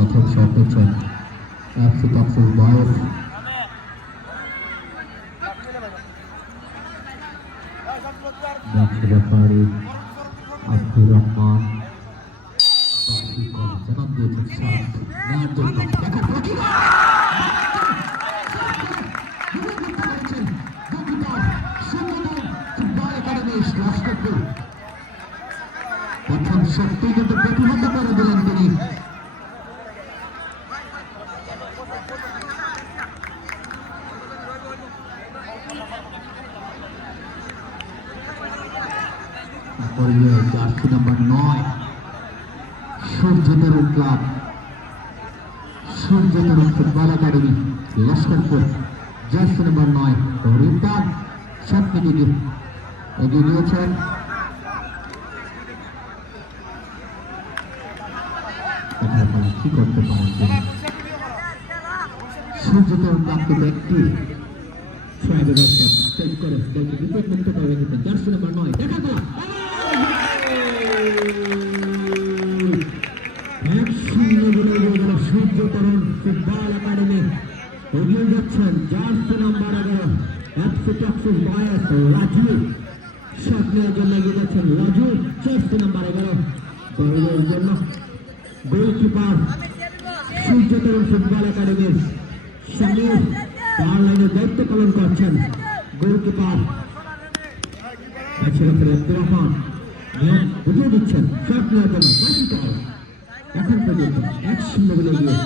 প্রথম শট হচ্ছে FC Texas Boys। Match referee Abdur Rahman বাকি কল জানান দিয়েছেন শট নেওয়ার জন্য। দেখা প্রথম শক্তি কিন্তু প্রতিহত করে দিলেন তিনি। Jersey number 9 Surya Tarun club, Surya Tarun football academy Laskarpur, jersey number 9 return স্বপ্ন দিকে এগিয়ে নিয়েছেন। কি করতে পারেন তিনি? সূর্য তরুণ ক্লাব কিন্তু একটি মুক্ত করে রেখেছেন জার্সি নাম্বার 9। দেখা গেল সূর্য তরুণ ফুটবল একাডেমি এগিয়ে যাচ্ছেন jersey number 11 FC Texas Boys Raju shot নেওয়ার জন্য এগিয়ে যাচ্ছেন রাজু, জার্সি নাম্বার 11 বলের জন্য গোলকিপার সূর্য তরুণ ফুটবল একাডেমির সামির তার লাইনের দায়িত্ব পালন করছেন। গোলকিপার আব্দুর রহমান নিয়ম বুঝিয়ে দিচ্ছেন শট নেওয়ার জন্য। এখন পর্যন্ত 1-0 বলে গিয়ে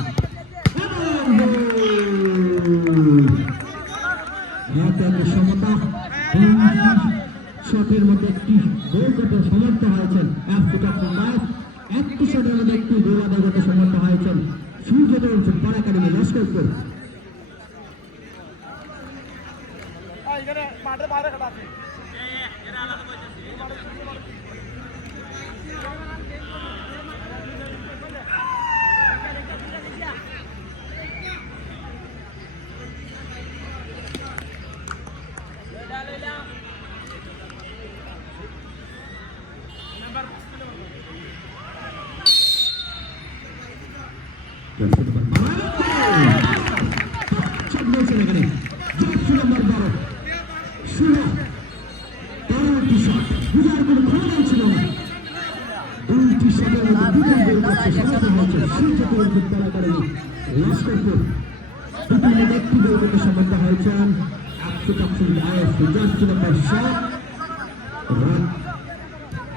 সমতা শটের মধ্যে একটি গোল করতে সমর্থ হয়েছেন FC Texas Boys। একটি শটের মধ্যে একটি গোল আদায় করতে সমর্থ হয়েছেন Surya Tarun football academy Laskarpur.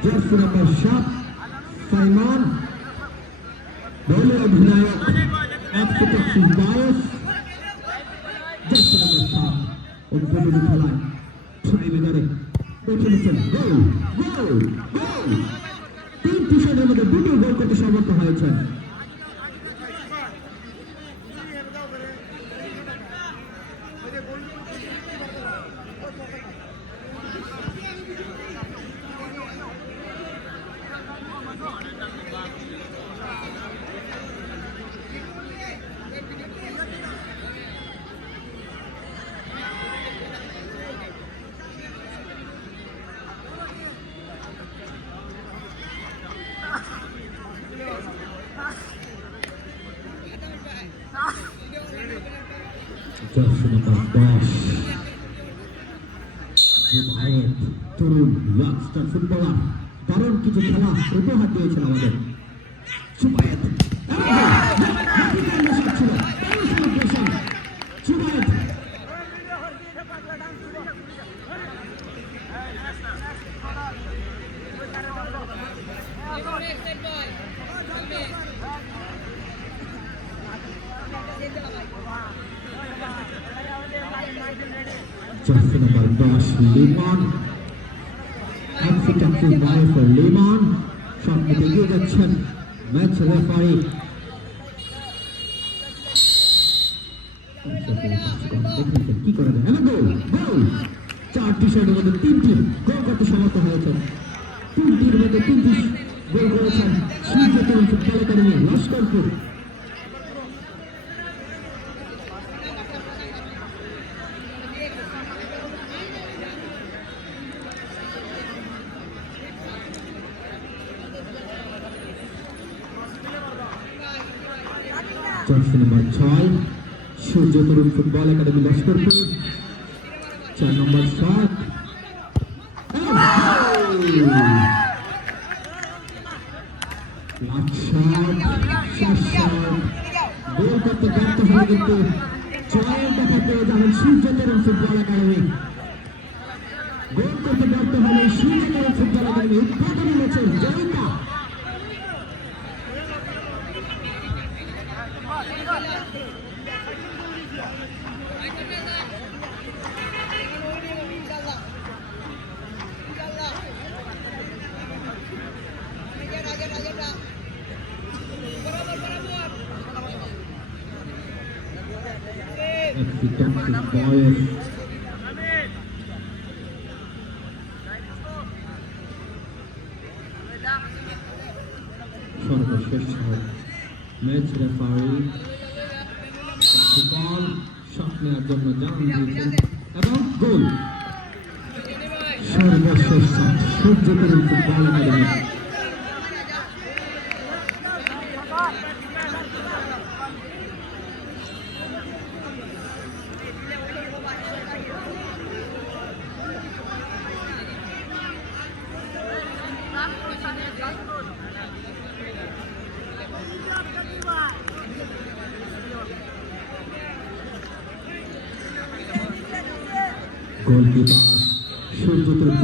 Jersey number 7 Simon দলের অধিনায়ক FC Texas Boys। Jersey number 7 উদ্বোধনী খেলায় ট্রাইমেগারে দেখে নিচ্ছেন গোল গোল গোল। 3টি শটের মধ্যে 2টি গোল করতে সমর্থ হয়েছেন। জার্সি নাম্বার 10 জুবায়ের তরুণ ইয়াংস্টার ফুটবলার দারুণ কিছু খেলা উপহার দিয়েছেন আমাদের। Zubair jersey number 10 Limon FC Texas Boys Limon shot নিতে এগিয়ে যাচ্ছেন ম্যাচ রেফারি। কি করে দেন গোল গোল। 4টি শটের মধ্যে 3টি গোল করতে সমর্থ হয়েছেন। 3টির মধ্যে 3টি গোল করেছেন Surya Tarun football academy Laskarpur. Jersey number 6 Surya Tarun football academy Laskarpur. 4 number shot, goal করতে ব্যর্থ হলে কিন্তু জয়ের দেখা পেয়ে যাবেন সূর্য তরুণ ফুটবল একাডেমি। গোল করতে ব্যর্থ হলে সূর্য তরুণ ফুটবল একাডেমি উদ্বোধনী ম্যাচের জয়িতা। সর্বশেষ ম্যাচ রেফারি বল শট নেওয়ার জন্য জানান দিয়েছেন এবং গোল। সর্বশেষ সূর্য তরুণ ফুটবল একাডেমি। গোলকিপার সূর্য তরুণ